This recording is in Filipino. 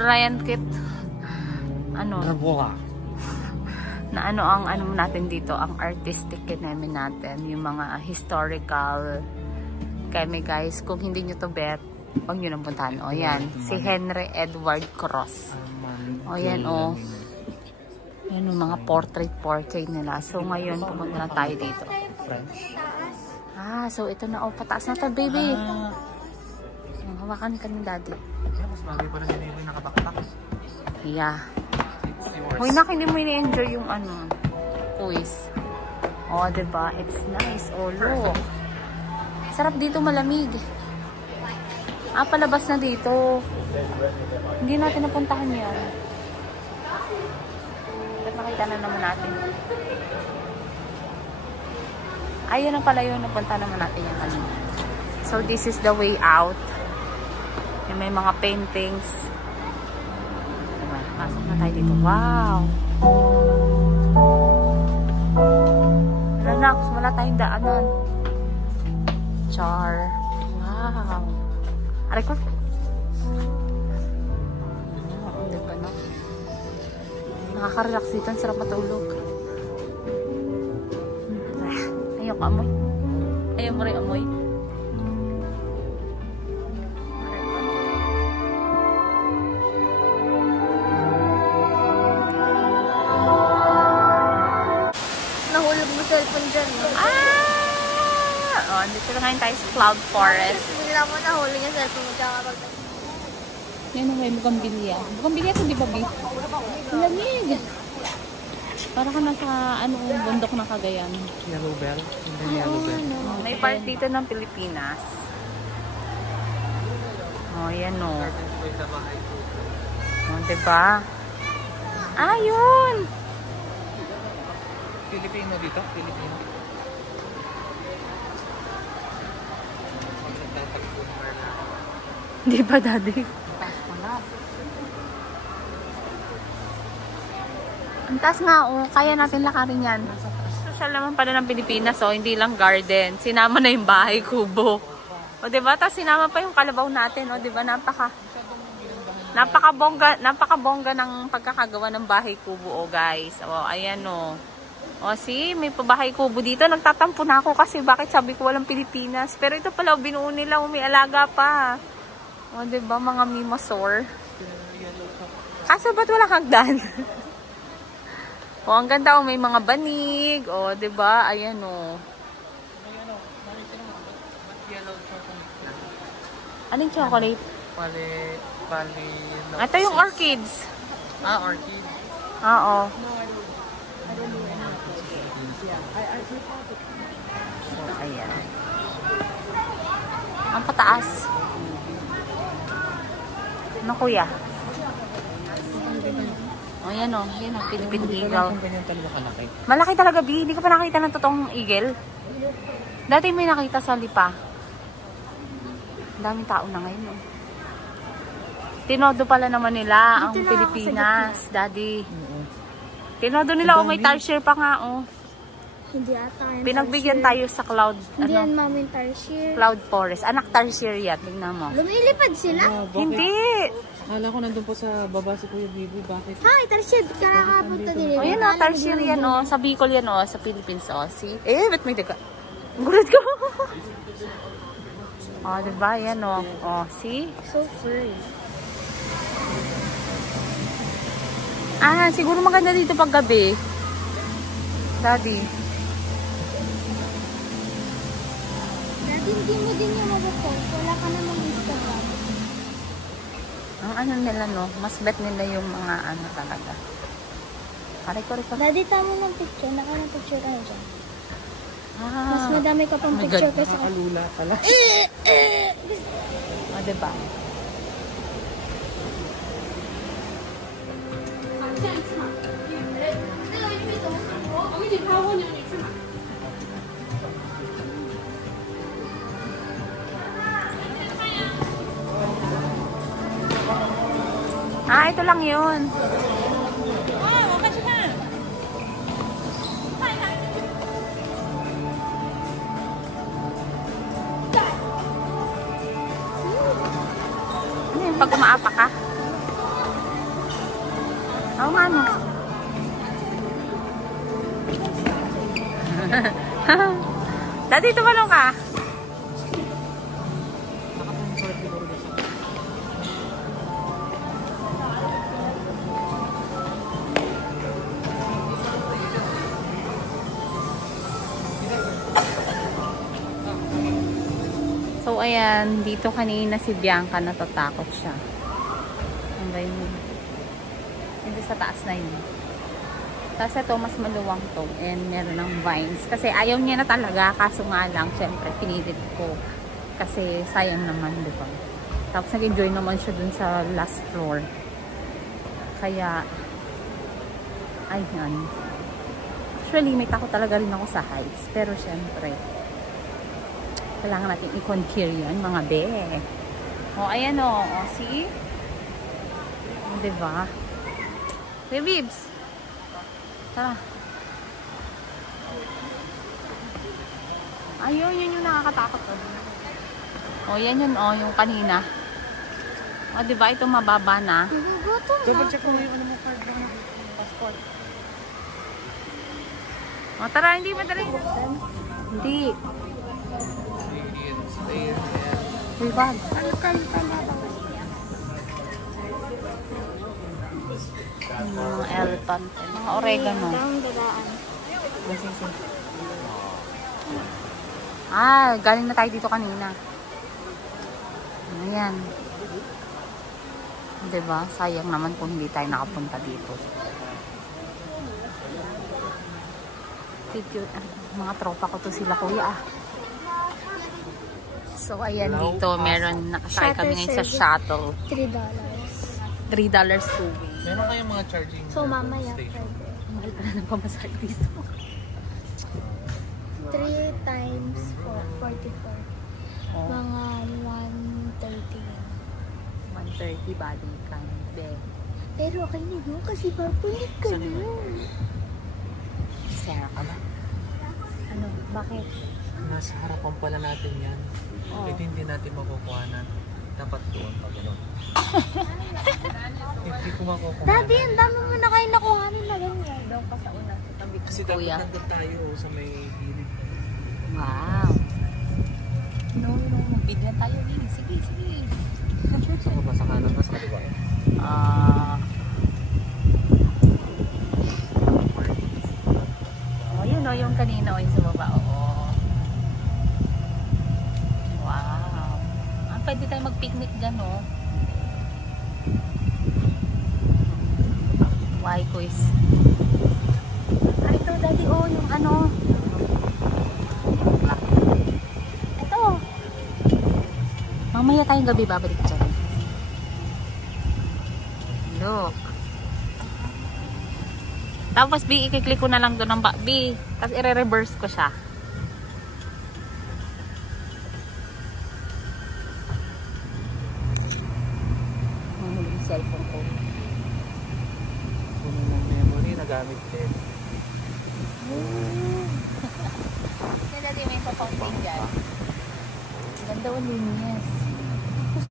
Brian Kit. Ano? Na ano ang ano natin dito, ang artistic kineme natin, yung mga historical keme guys. Kung hindi nyo to bet, huwag nyo nang puntahan. O yan, si Henry Edward Cross. O yan o. Yan yung mga portrait nila. So ngayon, pumunta na tayo dito. French. Ah, so ito na o, pataas na to baby. Hawakan ka ng daddy. Mas bagay pa rin yung nakabaktak. Yeah. Hoy, hindi mo ini-enjoy yung ano, quiz. Oh, diba? It's nice. Oh, look. Sarap dito, malamig. Ah, palabas na dito. Hindi natin napuntahan yan. Ba't nakita na naman natin? Ayun ang pala yun. Napunta naman natin yung kanina. So, this is the way out. May mga paintings. Pasok na tayo dito. Wow! Relax, wala tayong daanan. Char. Wow! Aray ko. Diba no? Nakaka-relax dito. Ang sarap matulog. Ayaw ka amoy. Ayaw mo rin amoy. Dito na ngayon tayo sa Cloud Forest. Hindi lang mo nahuli yung cellphone mo kapag... Yan ang may bugambilya. Bugambilya ito, di ba, B? Lamig! Para ka nasa, bundok ng Cagayan. Yellow Bell. Yellow Bell. May part dito ng Pilipinas. Oh, yan o. Oh, diba? Ah, yun! Filipino dito? Filipino. Di ba, daddy? Ang taas nga, oh. Kaya natin lakarin yan. Social naman pala ng Pilipinas, oh. Hindi lang garden. Sinama na yung bahay kubo. O, diba? Tapos sinama pa yung kalabaw natin, o. Diba? Napakabongga ng pagkakagawa ng bahay kubo, oh, guys. O, ayan, oh. O, see? May pabahay kubo dito. Nagtatampo na ako kasi bakit sabi ko walang Pilipinas. Pero ito pala, binuo nila. May alaga pa. O, diba? Mga mimasor. Kaso ba't walang hagdan? O, ang ganda. O, may mga banig. O, diba? Ayan, o. Anong chocolate? Ito yung orchids. Ah, orchid. Oo. Ayan. Ang pataas. Ano kuya? O yan o. Yan o. Philippine Eagle. Malaki talaga, B. Hindi ko pa nakita ng totoong eagle. Dati may nakita sa Lipa. Ang daming tao na ngayon o. Tinodo pala naman nila ang Pilipinas, daddy. Tinodo nila o. May tarsier pa nga o. Hindi ata. Pinagbigyan tayo sa cloud. Hindi yan mamin tarsier. Cloud Forest. Anak tarsier yan. Tingnan mo. Lumilipad sila? Hindi. Akala ko nandun po sa baba si Kuya Bibi. Bakit? Hi, tarsier. Kakapunta din. O yan o. Tarsier yan o. Sa Bicol yan o. Sa Philippines o. See? Ba't may daga? Gulat ko. O, diba? Yan o. O, see? So furry. Ah, siguro maganda dito pag gabi. Daddy. Hindi mo din yung mag-post. Wala ka namang Instagram. Ang ano nila, no? Mas bet nila yung mga ano talaga. Ko. Daddy, tama ng picture. Naka-picture ka na dyan. Ah. Mas madami ka pang picture kaysa... Nakakalula pala. Ah, diba? Ah, ito lang yun. Ano yun, pag umaapa ka? Oo nga, no. Dati, tumalong ka. So, ayan, dito kanina si Bianca natatakot siya. Ang gayon yun. Hindi sa taas na yun. Tapos ito, mas maluwang to. And meron ng vines. Kasi ayaw niya na talaga. Kaso nga lang, syempre, pinilit ko. Kasi sayang naman, di ba? Tapos nag-enjoy naman siya dun sa last floor. Kaya, ayan. Actually, may takot talaga rin ako sa heights. Pero syempre, kailangan natin i-conquer yan, mga be. O, ayan o. O, see? O, diba? Hey, Bibs. Tara. Ayun, yun yung nakakatakot. O, yan yun o, yung kanina. O, diba? Ito mababa na. Nagugutom na. Double check mo yung ano mo card ng passport. O, tara, hindi madali. Hindi. Uy, bag. Ano kayo palabas? Mga elephant. Mga oregano. Ang dadaan. Ah, galing na tayo dito kanina. Ayan. Diba? Sayang naman kung hindi tayo nakapunta dito. Cute. Mga tropa ko to sila, kuya. So, ayan dito. Meron, nakasakay kami ngayon sa shuttle. $3. $3 tubig. Meron kayong mga charging So, mamaya. station? Mahal pa na ng pamasahe dito. 3 times 4, 44. Oh, Mga 130. 130 balikan. Be. Pero okay na yun kasi papulit ka Saan na. Sara ka ba? Ano? Bakit? Nasa harapan pala natin yan. Oh. Pwede hindi natin makukuhanan. Dapat doon pag gano'n. Hindi ko makukuha. Daddy, ang dami mo na kayo nakuhanin na ganyan. Doon pa sa una. Sa tabi ko, Kasi kuya. dapat nandun tayo sa may gilid. Wow. No. Bigyan tayo din. Sige. Saan ka ba? Sa kanan ka sa kaliwa? Oh, yun o. Yung kanina o yung sa baba. Oo. Wow. Pwede tayo mag-picnic dyan o. Why quiz? Ito, daddy, yung ano. Ito. Mamaya tayong gabi babalik dyan. Look. Tapos, B, ikiklik ko na lang doon ng B. Tapos, i-reverse ko siya. Mahulog yung cellphone ko. Puno ng memory na gamit din. Kasi dati may pa-fountain dyan. Ganda o linis.